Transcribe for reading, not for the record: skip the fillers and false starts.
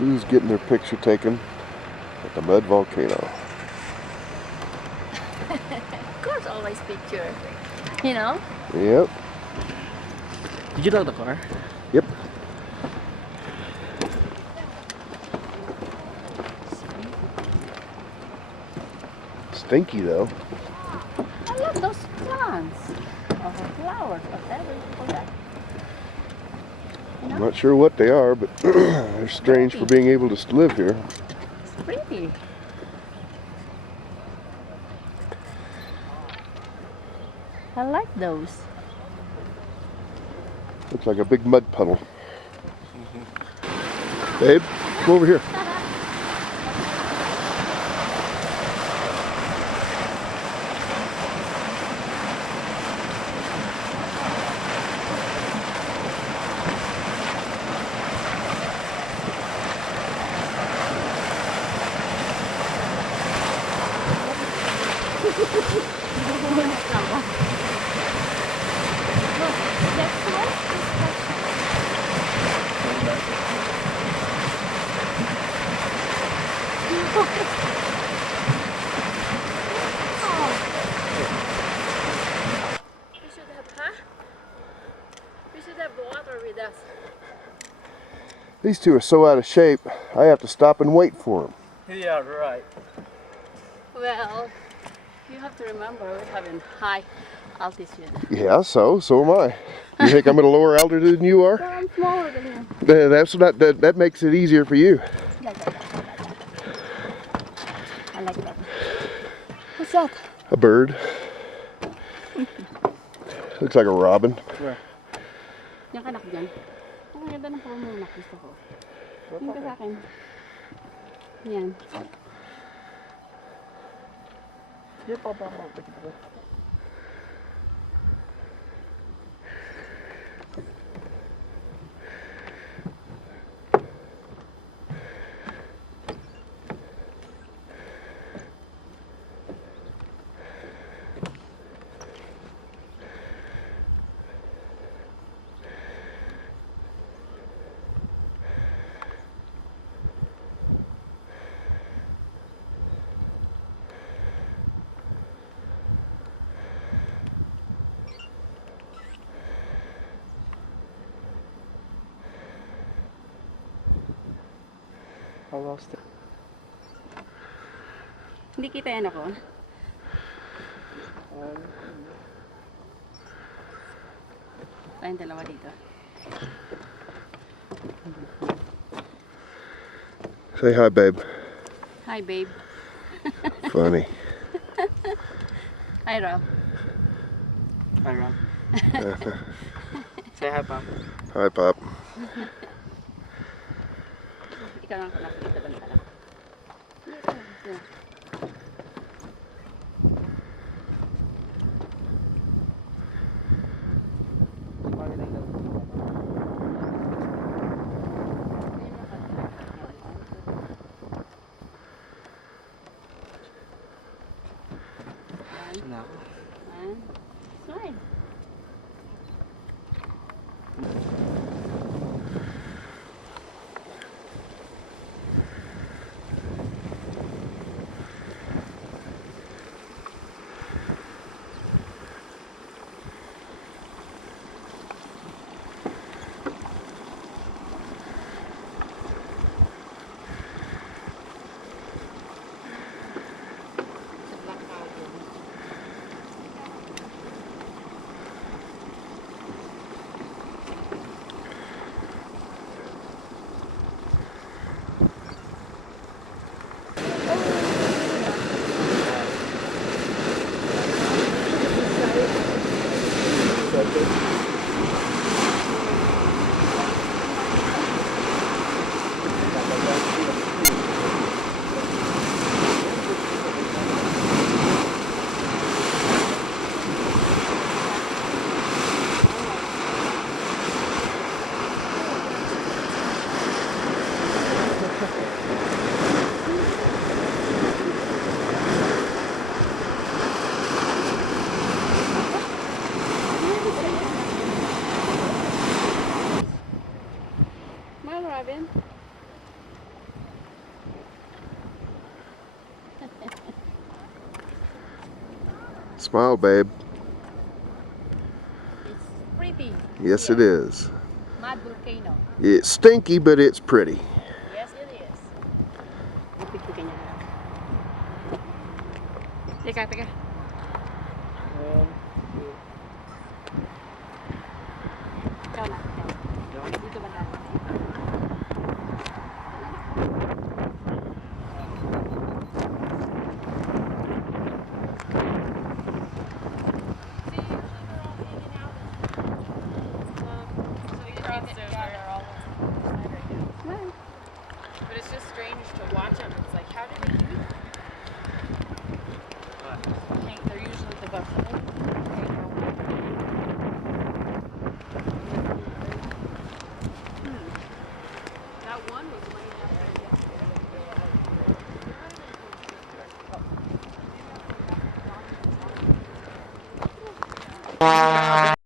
Lou's getting their picture taken at the mud volcano. Of course, always picture. You know? Yep. Did you lock the car? Yep. Stinky though. I love those plants. Or flowers, whatever you call that. I'm not sure what they are, but they're strange for being able to live here. It's pretty. I like those. Looks like a big mud puddle. Babe, come over here. We should have water with us. These two are so out of shape, I have to stop and wait for them. Yeah, right. Well, you have to remember we're having high altitude. Yeah, so am I. You think I'm at a lower altitude than you are? Well, I'm smaller than you. That makes it easier for you. Like that. I like that. What's that? A bird. Looks like a robin. Where? Yung anak dyan. Ang ganda ng pumunak. Gusto ko. Yung ka sa akin. Yan. Yeah, Papa. I lost it. Hindi kita yan ako. Tayong dalawa dito. Say hi, babe. Hi, babe. Funny. Hi, Rob. Hi, Rob. Say hi, Pop. Hi, Pop. Ikaw lang nakikita doon pala. Dito. Na ako. Smile. Smile, babe. It's pretty. Yes, here. it is. Mad volcano. It's stinky, but it's pretty. Yes, it is. Ipigti ka niya. Teka, teka. Ikaw na. Dito ba tayo? Smile. But it's just strange to watch them. It's like, how did they do that? They're usually the buffalo. That one was laying out there yesterday.